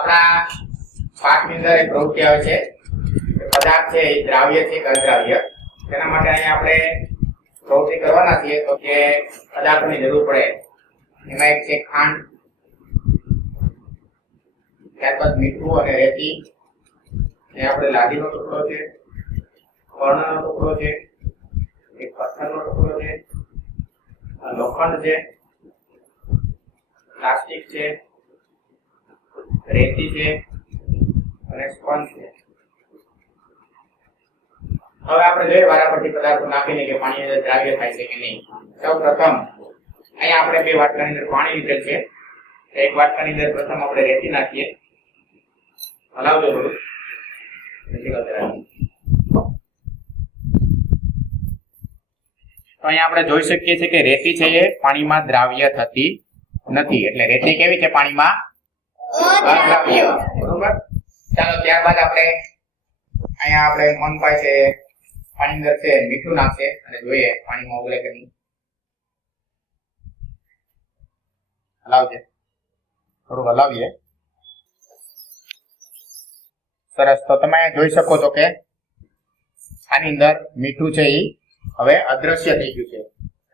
આપણા પાઠની અંદર એક પ્રવૃત્તિ આવે છે. પદાર્થ છે એ દ્રાવ્ય છે કે અદ્રાવ્ય. તેના માટે અહીંયા આપણે પ્રવૃત્તિ કરવાના છીએ તો કે પદાર્થની જરૂર પડે. એમાં એક છે ખાંડ, ત્યારબાદ મીઠું અને રેતી. એ આપણે લાદીનો ટુકડો છે, કર્ણનો ટુકડો છે, એક પથ્થરનો ટુકડો છે લોખંડ છે, પ્લાસ્ટિક છે રેતી છે સ્પંજ છે. હવે આપણે જોઈએ વારાફરતી પદાર્થો નાખીને કે પાણી અંદર દ્રાવ્ય થાય છે કે નહીં. સૌ પ્રથમ અહીંયા આપણે બે વાટકાની અંદર પાણી લીધેલ છે. એક વાટકાની અંદર પ્રથમ આપણે રેતી નાખીએ. હલાવજો થોડું. તો અહીંયા આપણે જોઈ શકીએ છીએ કે રેતી છે એ પાણીમાં દ્રાવ્ય થતી નથી. એટલે રેતી કેવી છે પાણીમાં? અદ્રાવ્ય બરોબર? ચાલો ત્યારબાદ આપણે અહીંયા આપણે મન પાસે પાણી અંદર છે મીઠું નાખશે અને જોઈએ પાણીમાં ઓગળે કે નહીં. હલાવજે. થોડું હલાવીએ. સરસ. તો તમે જોઈ શકો છો કે આની અંદર મીઠું છે એ હવે અદ્રશ્ય થઈ ગયું છે.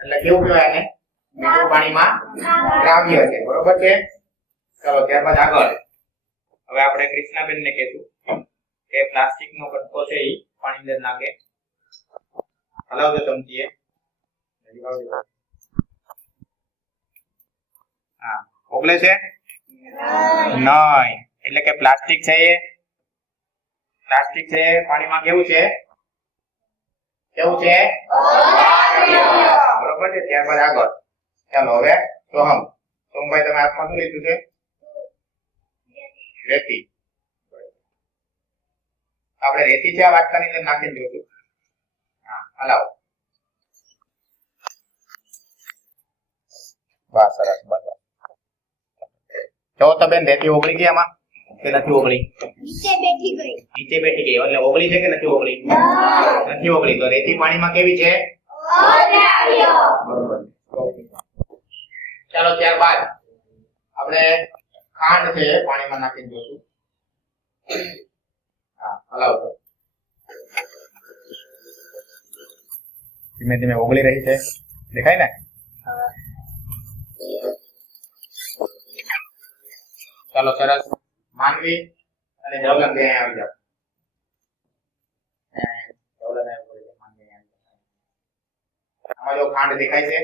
એટલે કેવું કહેવાય આને? મીઠું પાણીમાં દ્રાવ્ય છે. બરોબર છે? ચલો, ત્યારબાદ આગળ. હવે આપણે કૃષ્ણાબેન ને કહેશું કે પ્લાસ્ટિક નો કટકો છે એ પાણી અંદર નાખે. હલાવજો ચમચીએ. હા ઓગળે છે? નહીં. એટલે કે પ્લાસ્ટિક છે એ, પ્લાસ્ટિક છે પાણીમાં કેવું છે? કેવું છે? બરોબર છે, ત્યારબાદ આગળ. ચાલો હવે સોહમ સોમભાઈ, તમે હાથમાં શું લીધું છે? રેતી. આપણે રેતી છે આ વાટકાની અંદર નાખીને જોશું. હા હલાવો. વાહ સરસ બસ. જો તો બેન રેતી ઓગળી ગઈ આમાં કે નથી ઓગળી? નીચે બેઠી ગઈ. નીચે બેઠી ગઈ એટલે ઓગળી છે કે નથી ઓગળી? નથી ઓગળી. તો રેતી પાણીમાં કેવી છે? ચાલો ત્યારબાદ આપણે ખાંડ છે પાણીમાં નાખીને જોશું. હા ધીમે ધીમે ઓગળી રહી છે. દેખાય ને? ચાલો સરસ. માનવી અને જવલન બે આવી જાવ. આમાં જો ખાંડ દેખાય છે?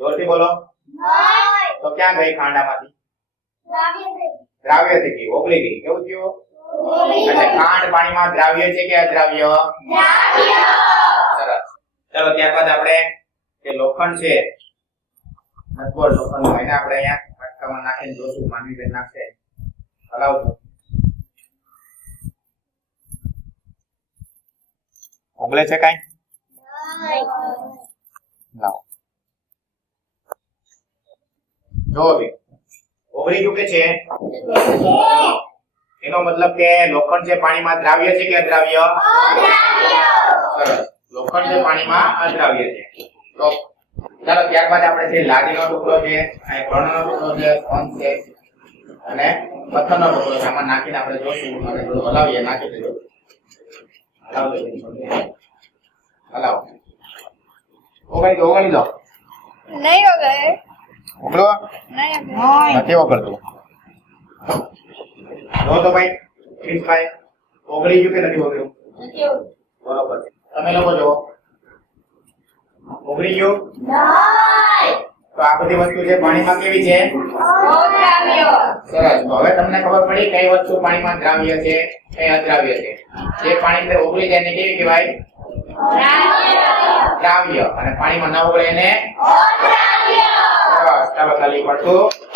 જોરથી બોલો. તો ક્યાં ગઈ ખાંડ આમાંથી? દ્રાવ્ય થઈ ગઈ ઓગળી ગઈ કેવું થયું? એટલે ખાંડ પાણીમાં દ્રાવ્ય છે કે અદ્રાવ્ય? સરસ. ચલો ત્યારબાદ આપણે જે લોખંડ છે નટબોલ્ટ લોખંડ હોય ને આપણે અહીંયા વાટકામાં નાખીને જોશું માનવી બેન નાખશે. હલાવજો. ઓગળે છે કઈ? લાવો. જો હવે. ઓગળી ચૂકે છે. એનો મતલબ કે લોખંડ છે પાણીમાં દ્રાવ્ય છે કે અદ્રાવ્ય? સરસ. લોખંડ છે પાણીમાં અદ્રાવ્ય છે. તો ચાલો ત્યારબાદ આપણે જે લાદીનો ટુકડો છે અને કર્ણનો ટુકડો છે ફોન છે અને પથ્થરનો ટુકડો છે. આમાં નાખીને આપણે જોશું. અને થોડું હલાવીએ નાખી દેજો. હલાવો. ઓગળી દો ઓગળી દો નહીં ઓગળો. નહીં. નથી મોકલતું જો તો ભાઈ પ્રિન્સભાઈ ઓગળી ગયું કે નથી ઓગળ્યું? બરોબર. તમે લોકો જો ઓગળી ગયું? તો આ બધી વસ્તુ છે પાણીમાં કેવી છે? સરસ. તો હવે તમને ખબર પડી કઈ વસ્તુ પાણીમાં દ્રાવ્ય છે કઈ અદ્રાવ્ય છે. જે પાણી અંદર ઓગળી જાય ને કેવી કહેવાય? દ્રાવ્ય. અને પાણીમાં ના ઓગળે એને? સરસ ચાલો ખાલી પડતું.